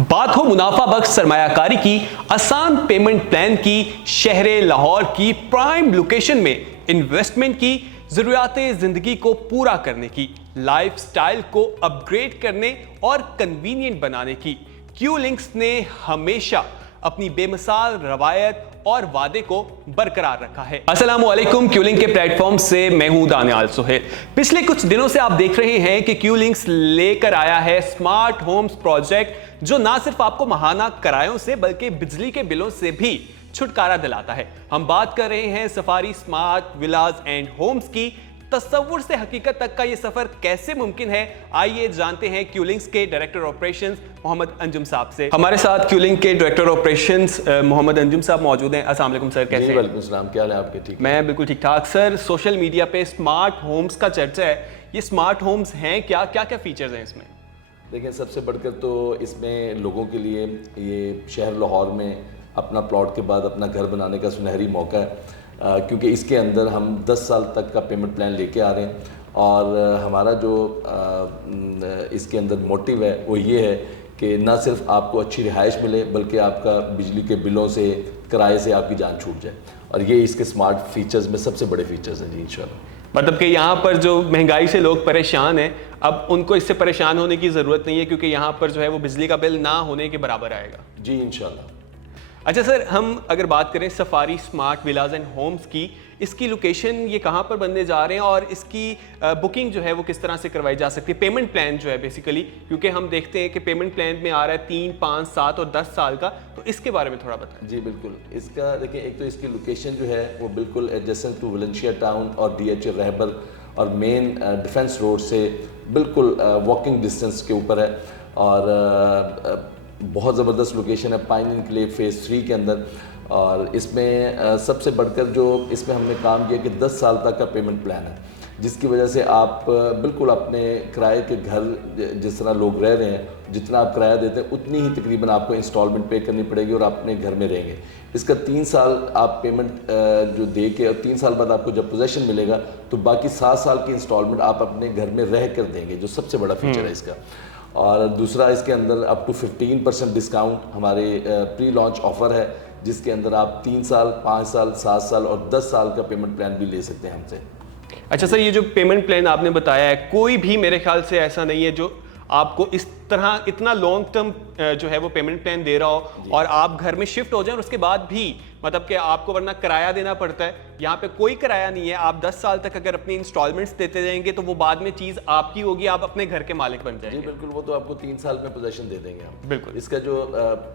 बात हो मुनाफा बख्श सरमायाकारी की, आसान पेमेंट प्लान की, शहर लाहौर की प्राइम लोकेशन में इन्वेस्टमेंट की, ज़रूरियात ज़िंदगी को पूरा करने की, लाइफ स्टाइल को अपग्रेड करने और कन्वीनियंट बनाने की, क्यू लिंक्स ने हमेशा अपनी बेमिसाल रवायत और वादे को बरकरार रखा है। अस्सलाम वालेकुम, क्यू लिंक के प्लेटफॉर्म से मैं हूं दानियाल सुहेल। पिछले कुछ दिनों से आप देख रहे हैं कि क्यू लिंक्स लेकर आया है स्मार्ट होम्स प्रोजेक्ट, जो ना सिर्फ आपको माहाना किरायों से बल्कि बिजली के बिलों से भी छुटकारा दिलाता है। हम बात कर रहे हैं safari smart villas and homes की। तस्वुर से हकीकत तक का ये सफर कैसे मुमकिन है, आइए जानते हैं क्यू लिंक्स के डायरेक्टर ऑपरेशंस मोहम्मद अंजुम साहब से। हमारे साथ क्यू लिंक के डायरेक्टर ऑपरेशंस मोहम्मद अंजुम साहब मौजूद हैं। अस्सलाम वालेकुम सर, कैसे हैं? वालेकुम सलाम, क्या हाल है आपके? ठीक, मैं बिल्कुल ठीक ठाक सर। सोशल मीडिया पे स्मार्ट होम्स का चर्चा है, ये स्मार्ट होम्स हैं क्या, क्या क्या फीचर्स हैं इसमें? देखिए, सबसे बढ़कर तो इसमें लोगों के लिए ये शहर लाहौर में अपना प्लॉट के बाद अपना घर बनाने का सुनहरी मौका है, क्योंकि इसके अंदर हम 10 साल तक का पेमेंट प्लान लेके आ रहे हैं। और हमारा जो इसके अंदर मोटिव है वो ये है कि ना सिर्फ आपको अच्छी रिहाइश मिले बल्कि आपका बिजली के बिलों से, किराए से आपकी जान छूट जाए। और ये इसके स्मार्ट फीचर्स में सबसे बड़े फीचर्स हैं जी, इंशाल्लाह। मतलब कि यहाँ पर जो महंगाई से लोग परेशान हैं, अब उनको इससे परेशान होने की ज़रूरत नहीं है, क्योंकि यहाँ पर जो है वो बिजली का बिल ना होने के बराबर आएगा। जी इंशाल्लाह। अच्छा सर, हम अगर बात करें safari smart villas and homes की, इसकी लोकेशन ये कहाँ पर बनने जा रहे हैं और इसकी बुकिंग जो है वो किस तरह से करवाई जा सकती है? पेमेंट प्लान जो है बेसिकली, क्योंकि हम देखते हैं कि पेमेंट प्लान में आ रहा है 3, 5, 7 और 10 साल का, तो इसके बारे में थोड़ा बताएं। जी बिल्कुल, इसका देखिए, एक तो इसकी लोकेशन जो है वो बिल्कुल एडजेसेंट टू वलेंशिया टाउन और DHA रहबर और मेन डिफेंस रोड से बिल्कुल वॉकिंग डिस्टेंस के ऊपर है। और बहुत ज़बरदस्त लोकेशन है पाइन इनक्लेव फेज़ 3 के अंदर। और इसमें सबसे बढ़कर जो इसमें हमने काम किया कि 10 साल तक का पेमेंट प्लान है, जिसकी वजह से आप बिल्कुल अपने किराए के घर, जिस तरह लोग रह रहे हैं, जितना आप किराया देते हैं उतनी ही तकरीबन आपको इंस्टॉलमेंट पे करनी पड़ेगी और अपने घर में रहेंगे। इसका 3 साल आप पेमेंट जो दे के, और 3 साल बाद आपको जब पोजेशन मिलेगा तो बाकी 7 साल की इंस्टॉलमेंट आप अपने घर में रह कर देंगे, जो सबसे बड़ा फीचर है इसका। और दूसरा, इसके अंदर अप टू 15% डिस्काउंट हमारे प्री लॉन्च ऑफ़र है, जिसके अंदर आप 3 साल, 5 साल, 7 साल और 10 साल का पेमेंट प्लान भी ले सकते हैं हमसे। अच्छा सर, ये जो पेमेंट प्लान आपने बताया है, कोई भी मेरे ख्याल से ऐसा नहीं है जो आपको इस तरह इतना लॉन्ग टर्म जो है वो पेमेंट प्लान दे रहा हो और आप घर में शिफ्ट हो जाएं और उसके बाद भी, मतलब कि आपको वरना किराया देना पड़ता है। यहाँ पे कोई किराया नहीं है। आप 10 साल तक अगर अपनी इंस्टॉलमेंट्स देते जाएंगे तो वो बाद में चीज़ आपकी होगी, आप अपने घर के मालिक बन जाएंगे। जी बिल्कुल, वो तो आपको 3 साल में पोजेशन दे देंगे हम। बिल्कुल। इसका जो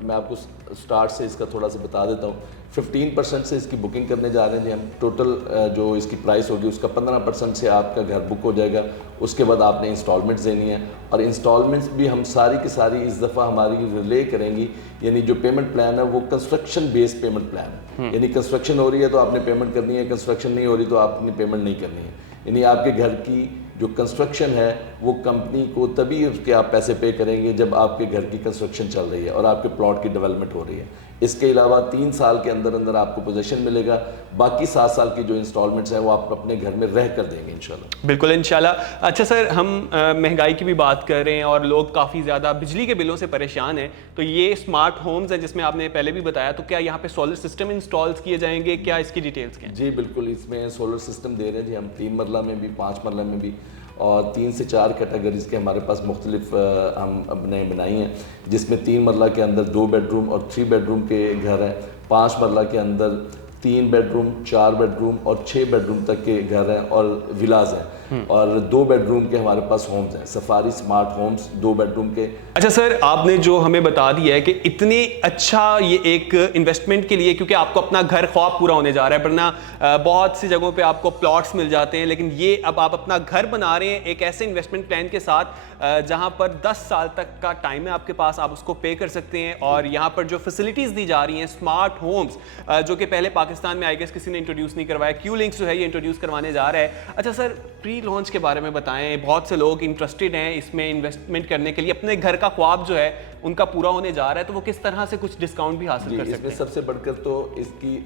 मैं आपको स्टार्ट से इसका थोड़ा सा बता देता हूँ। 15% से इसकी बुकिंग करने जा रहे हैं जी हम। टोटल जो इसकी प्राइस होगी उसका 15% से आपका घर बुक हो जाएगा। उसके बाद आपने इंस्टॉलमेंट्स देनी है, और इंस्टॉलमेंट्स भी हम सारी की सारी इस दफ़ा हमारी रिले करेंगी। यानी जो पेमेंट प्लान है वो कंस्ट्रक्शन बेस्ड पेमेंट प्लान है, यानी कंस्ट्रक्शन हो रही है तो आपने पेमेंट करनी है, कंस्ट्रक्शन नहीं हो रही तो आपने पेमेंट नहीं करनी है। यानी आपके घर की जो कंस्ट्रक्शन है वो कंपनी को तभी उसके आप पैसे पे करेंगे जब आपके घर की कंस्ट्रक्शन चल रही है और आपके प्लॉट की डेवलपमेंट हो रही है। इसके अलावा 3 साल के अंदर अंदर आपको पोजीशन मिलेगा, बाकी 7 साल की जो इंस्टॉलमेंट्स हैं वो आप अपने घर में रह कर देंगे इंशाल्लाह। बिल्कुल इंशाल्लाह। अच्छा सर, हम महंगाई की भी बात कर रहे हैं और लोग काफ़ी ज़्यादा बिजली के बिलों से परेशान हैं, तो ये स्मार्ट होम्स है जिसमें आपने पहले भी बताया, तो क्या यहाँ पे सोलर सिस्टम इंस्टॉल्स किए जाएंगे? क्या इसकी डिटेल्स क्या हैं? जी बिल्कुल, इसमें सोलर सिस्टम दे रहे हैं जी हम, 3 मरला में भी, 5 मरला में भी, और 3 से 4 कैटेगरीज के हमारे पास मुख्तलिफ हम अपने बनाई हैं, जिसमें 3 मरला के अंदर 2 बेडरूम और 3 बेडरूम के घर हैं, 5 मरला के अंदर 3 बेडरूम, 4 बेडरूम और 6 बेडरूम तक के घर हैं और विलाज हैं, और 2 बेडरूम के हमारे पास होम्स हैं, सफारी स्मार्ट होम्स 2 बेडरूम के। अच्छा सर, आपने जो हमें बता दिया है कि इतनी अच्छा ये एक इन्वेस्टमेंट के लिए, क्योंकि आपको अपना घर ख्वाब पूरा होने जा रहा है, वरना बहुत सी जगहों पे आपको प्लॉट्स मिल जाते हैं, लेकिन ये अब आप अपना घर बना रहे हैं एक ऐसे इन्वेस्टमेंट प्लान के साथ जहां पर 10 साल तक का टाइम है आपके पास, आप उसको पे कर सकते हैं। और यहाँ पर जो फैसिलिटीज़ दी जा रही हैं स्मार्ट होम्स, जो कि पहले पाकिस्तान में आई गेस किसी ने इंट्रोड्यूस नहीं करवाया, क्यू लिंक्स जो है ये इंट्रोड्यूस करवाने जा रहा है। अच्छा सर, प्री लॉन्च के बारे में बताएं। बहुत से लोग इंटरेस्टेड हैं इसमें इन्वेस्टमेंट करने के लिए, अपने घर का ख्वाब जो है ان کا پورا ہونے جا رہا ہے تو وہ کس طرح سے کچھ ڈسکاؤنٹ بھی حاصل کر اس سکتے میں ہیں؟ سب سے بڑھ کر تو اس کی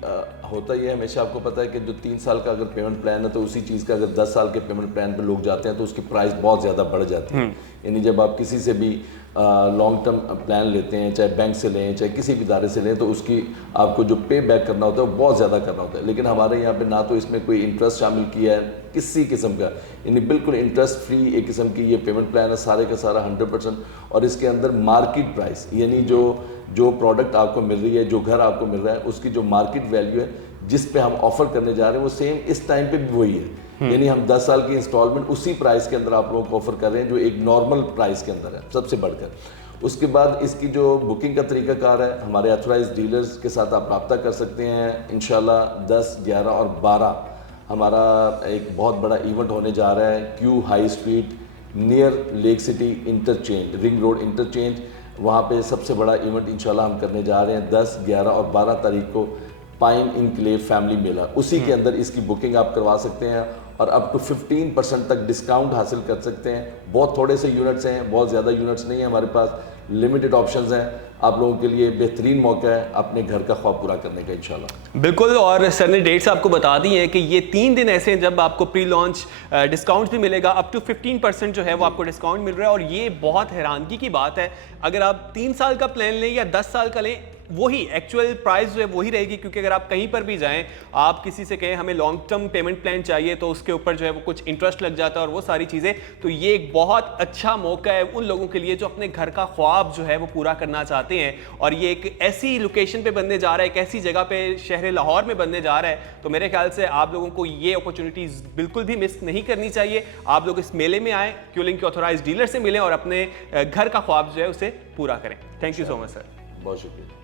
ہوتا یہ ہے، ہمیشہ آپ کو پتا ہے کہ جو 3 سال کا اگر پیمنٹ پلان ہے تو اسی چیز کا اگر 10 سال کے پیمنٹ پلان پہ لوگ جاتے ہیں تو اس کی پرائس بہت زیادہ بڑھ جاتی ہے. یعنی جب آپ کسی سے بھی لانگ ٹرم پلان لیتے ہیں، چاہے بینک سے لیں چاہے کسی بھی ادارے سے لیں، تو اس کی آپ کو جو پے بیک کرنا ہوتا ہے وہ بہت زیادہ کرنا ہوتا ہے. لیکن ہمارے یہاں پہ نہ تو اس میں کوئی انٹرسٹ شامل کیا ہے کسی قسم کا، یعنی بالکل انٹرسٹ فری ایک قسم کی یہ پیمنٹ پلان ہے سارے کا سارا 100%. اور اس کے اندر مارکیٹ پرائس، یعنی جو پروڈکٹ آپ کو مل رہی ہے، جو گھر آپ کو مل رہا ہے، اس کی جو مارکیٹ ویلیو ہے جس پہ ہم آفر کرنے جا رہے ہیں وہ سیم اس ٹائم پہ بھی وہی ہے. یعنی ہم 10 سال کی انسٹالمنٹ اسی پرائس کے اندر آپ لوگوں کو آفر کر رہے ہیں جو ایک نارمل پرائس کے اندر ہے سب سے بڑھ کر. اس کے بعد اس کی جو بکنگ کا طریقہ کار ہے، ہمارے ایتھورائز ڈیلرز کے ساتھ آپ رابطہ کر سکتے ہیں. انشاءاللہ 10، 11 اور 12 ہمارا ایک بہت بڑا ایونٹ ہونے جا رہا ہے Q high street near Lake City interchange, ring road interchange. وہاں پہ سب سے بڑا ایونٹ انشاءاللہ ہم کرنے جا رہے ہیں 10، 11 اور 12 تاریخ کو، پائن انکلیو فیملی میلہ. اسی کے اندر اس کی بکنگ آپ کروا سکتے ہیں اور اپ ٹو 15% تک ڈسکاؤنٹ حاصل کر سکتے ہیں. بہت تھوڑے سے یونٹس ہیں، بہت زیادہ یونٹس نہیں ہیں ہمارے پاس، لمیٹڈ آپشنز ہیں. آپ لوگوں کے لیے بہترین موقع ہے اپنے گھر کا خواب پورا کرنے کا انشاءاللہ. بالکل، اور سر نے ڈیٹس آپ کو بتا دی ہیں کہ یہ 3 دن ایسے ہیں جب آپ کو پری لانچ ڈسکاؤنٹ بھی ملے گا، اپ ٹو 15% جو ہے وہ آپ کو ڈسکاؤنٹ مل رہا ہے. اور یہ بہت حیرانگی کی بات ہے، اگر آپ 3 سال کا پلان لیں یا 10 سال کا لیں وہی ایکچوئل پرائز جو ہے وہی رہے گی. کیونکہ اگر آپ کہیں پر بھی جائیں، آپ کسی سے کہیں ہمیں لانگ ٹرم پیمنٹ پلان چاہیے تو اس کے اوپر جو ہے وہ کچھ انٹرسٹ لگ جاتا ہے اور وہ ساری چیزیں. تو یہ ایک بہت اچھا موقع ہے ان لوگوں کے لیے جو اپنے گھر کا خواب جو ہے وہ پورا کرنا چاہتے ہیں. اور یہ ایک ایسی لوکیشن پہ بننے جا رہا ہے، ایک ایسی جگہ پہ شہر لاہور میں بننے جا رہا ہے. تو میرے خیال سے آپ لوگوں کو یہ اپرچونیٹیز بالکل بھی مس نہیں کرنی چاہیے. آپ لوگ اس میلے میں آئیں، کیولنگ کے آتھورائز ڈیلر سے ملیں اور اپنے گھر کا خواب جو ہے اسے پورا کریں. تھینک یو سو مچ سر. بہت شکریہ.